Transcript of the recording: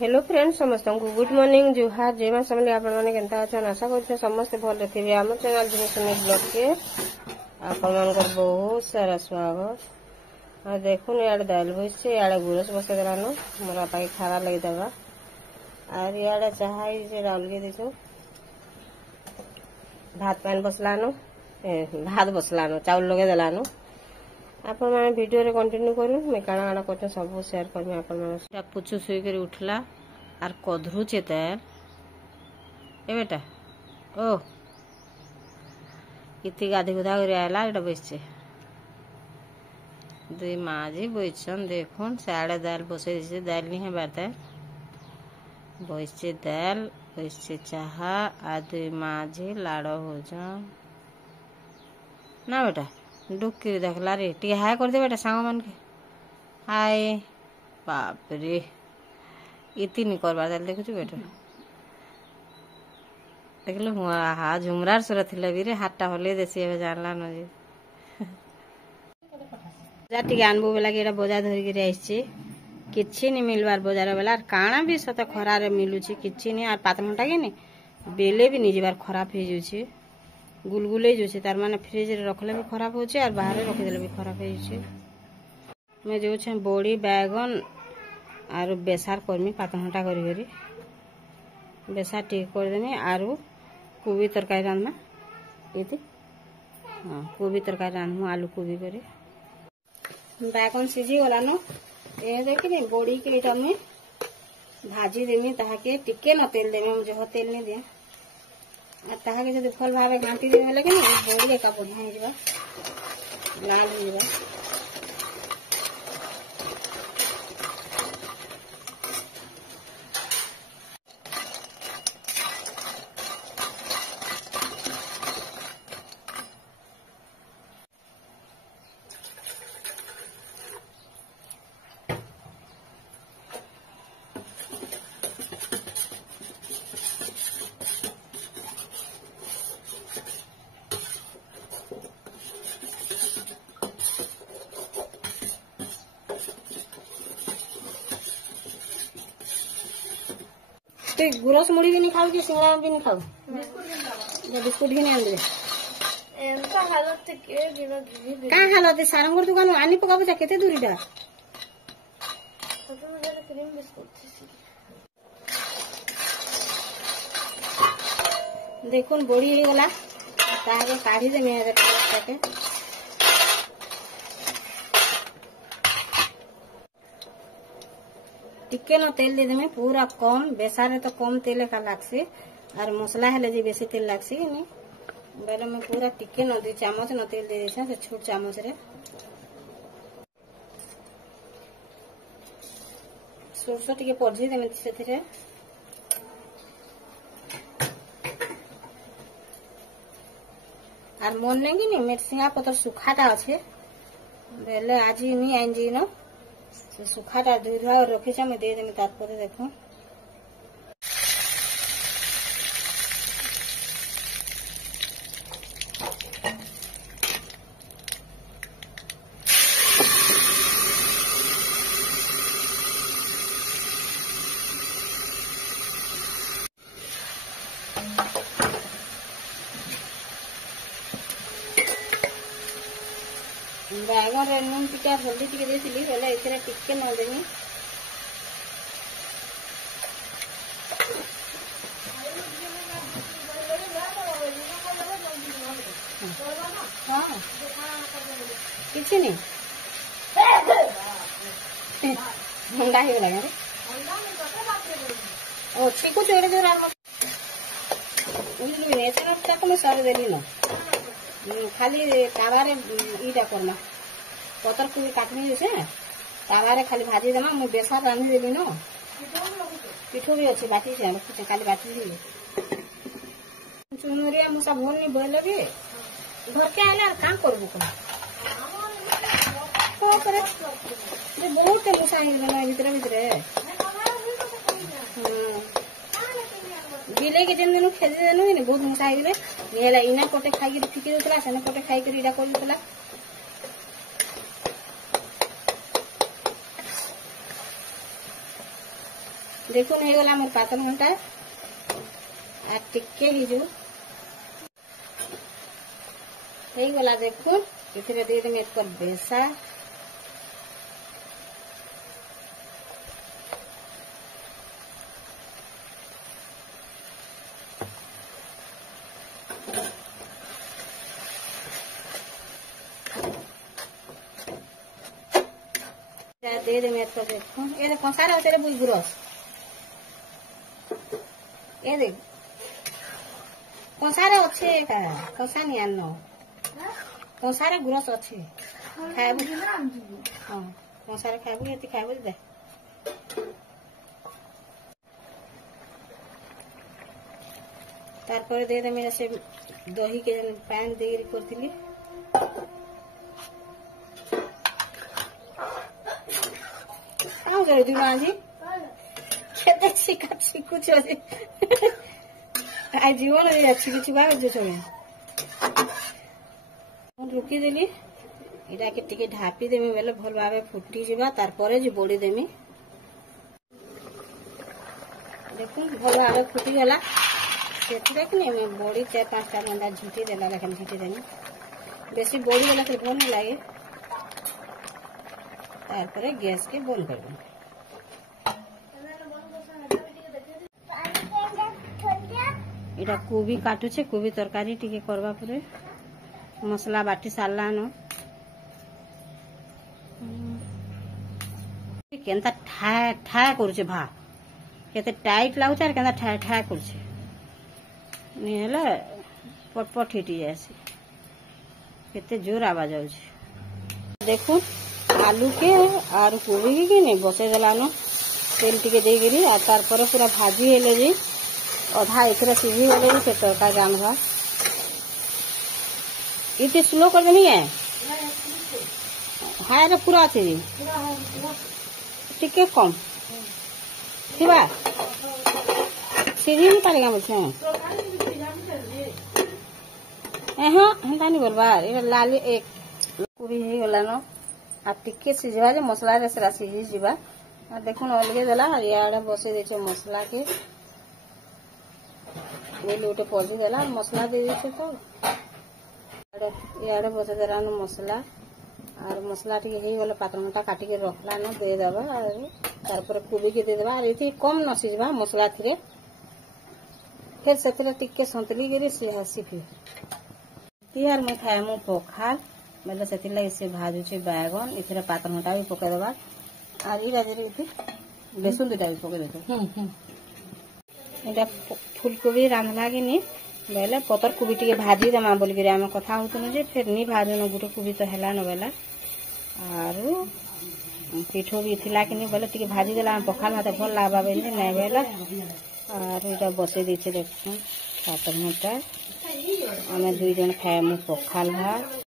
Hello friends समस्त को good morning जुहार जय मां समले आपण माने केनता अछन आशा करछे समस्त भल रथिबे। आम चैनल जिने ब्लॉग के आपण मानकर बहुत सारा स्वागत। आ देखुन यार दाल बसছে यार गुरस बसे देलानो मोरा पाई खारा लगी देबा और यार चाहाई जे राउल के देछो भात पान बसलानो भात बसलानो चावल लगे देलानो। आपण माने वीडियो रे कंटिन्यू करू मैं काना काना करते सब शेयर करमी। आपण माने पुचु सुई कर उठला आर कधरुचे तार ए बेटा ओ इति गाधी गुधा कर आला एटा बसছে दुई माजी बइछन देखुन साड़े दाल बसे दिसे दाल नहीं है बात बसছে दाल बसছে चाहा आ दुई माजी लाड़ हो जा ना बेटा डुक्की देखला रे टी हाय कर दे बेटा सांग मन के हाय बाप रे इति नहीं करबार दाल देखु बेटा देखलो हुआ हा झुमरार सुर थिले भी रे हाटटा होले देसी ए जानला न जे जाटी आनबो बेला के एटा बजार धरि के आइछि किछि नहीं मिलबार बजार बेला काना भी सत खरा रे मिलुछि किछि नहीं आर पात घंटा के नहीं बेले भी नहीं जबार खराब हो जाउछि गुलगुले जो तार माने फ्रिज रे रखले भी खराब होचे और बाहर रखि देले भी खराब हो जाउछि। मैं जो छे बड़ी बैगन आरो बेसार करमी पात घंटा करी करी बेसार ठीक कर देनी आरो कोबी तरकारी रान्ना इति हां कोबी तरकारी रान्मु आलू कोबी करी बैगन सिझी गला न ए देखि बड़ी के इटा में भाजी देमी ताहा के टिके न तेल देमी जो तेल नहीं दे आ ताहा के जदी फल भावे घांटी देबे लगे न बड़ी का बढ़िया हो जबा लाल हो जबा। तो गुरस मुड़ी भी नहीं खाऊ कि सिंगड़ा भी नहीं खाऊ बिस्कुट भी नहीं आंदे एमका हालत के बिना घी का हालत सारंगर दुकान आनी पकाबो जा केते दूरीटा तो मुझे क्रीम बिस्कुट देखुन बड़ी हो गला ताके काढी दे मैं ताके टिके न तेल दे देमे पूरा कम बेसारे तो कम तेल का लागसी और मसला हेले जे बेसी तेल लागसी नहीं बेले में पूरा टिके न 2 चामच न तेल दे देछा से छोट चामच रे सोरसो टिके पड़जी देमे सेथिरे और मन नहीं कि नहीं मेरसिंगा पतर सुखाटा अच्छे बेले आज नहीं आइन जी न सुखाटा धुई धुआ रखी मैं दे देमी तारपर देखो बैगन रे नून टिका हल्दी टिके देथिली बेले एथरे टिके न देनी हां किछि नहीं ठंडा ही लगा रे ओ छिको चोरे जो राम उल्लू ने एथरे तक में सर देली न खाली तावारे इटा करना पतर को काटनी जैसे तावारे खाली भाजी देमा मु बेसार रांधी देली न पिठो भी अच्छे बाटी से खाली बाटी दी चुनरिया मुसा भोल नहीं बोले भी घर के आइले काम करबो को करे बहुत मुसा है भीतर भीतर गिले के दिन दिन खेल देनु ने बहुत मुसा है नेला इना कोटे खाई के फिकी देतला सने कोटे खाई के इडा कर देतला देखो नहीं गला मोर पातल घंटा आ टिके ही जो नहीं गला देखो इतने दे दे पर बेसा दे दे मेरे को देखो ये देखो सारा तेरे बुई गुरस ये देख कंसारे अच्छे का कंसा नहीं आनो कंसारे गुरस अच्छे खाइबु हां कंसारे खाइबु एति खाइबु दे तार पर दे दे मेरे से दही के पैन दे करथिली कर दी माँ जी खेते शिका कुछ आज जीवन अच्छी किसी बात जो समय रुकी देली इटा के टिके ढापी देमी बेले भल भावे फुटी जीवा तार परे जे बड़ी देमी देखो भल भावे फुटी गला सेथिरे कि नहीं बड़ी 4-5 घंटा झुटी देला लेकिन झुटी देनी बेसी बड़ी गला तो भल नहीं लागे तार परे गैस के बंद कर दूं इटा कोबी काटुचे कोबी तरकारी टिके करवा परे मसला बाटी सारला न केनता ठाय ठाय करूचे भा केते टाइट लाଗୁचे केनता ठाय ठाय करूचे नि हेले पटपट हिटी जायसी केते जोर आवाज आउचे देखो आलू के और कोबी के नहीं बसे देलानो तेल टिके दे गिरी आ तार पर पूरा भाजी हेले जी अधा इतने सीधी गले भी तरका जानवा इतने स्लो कर देनी है हाय रे पूरा अच्छे जी टिके कम थिबा सीधी निकालेगा मुझे हाँ हेंता नहीं बोलबा ये लाली एक पूरी है गला न आप टिके सीझवा जे मसला रे सरा सीझी जीवा आ देखो न अलगे देला याडे बसे देछे मसला के ये लोटे पौधी देला मसला दे देते तो याडे बसे देला न मसला और मसला टी हे गले पातरमटा काटी के रखला न दे देबा और तार पर कोबी के दे देबा और इति कम न सिझबा मसला थिरे फिर सेतरे टिके संतली गिरी सिहासी फिर तिहार में खाए मु पखाल बेले सेति लगे से भाजु छे बैगन इथरे पातरमटा भी पके देबा और ई राजरे इति बेसन दुटा भी पके देते एटा फूलकोबी रांधला कि नहीं बेले पतर कोबी टिके भाजी देमा बोल के आम कथा होतनु जे फिर नहीं भाजन गोटे कोबी तो हैला न बेला और पिठो भी थिला कि नहीं बोले टिके भाजी देला पखाल भात भल लागबा बेले नहीं बेला और एटा बसे देछे देखो पातर मोटा आमे 2 जन खाए मु पखाल भात।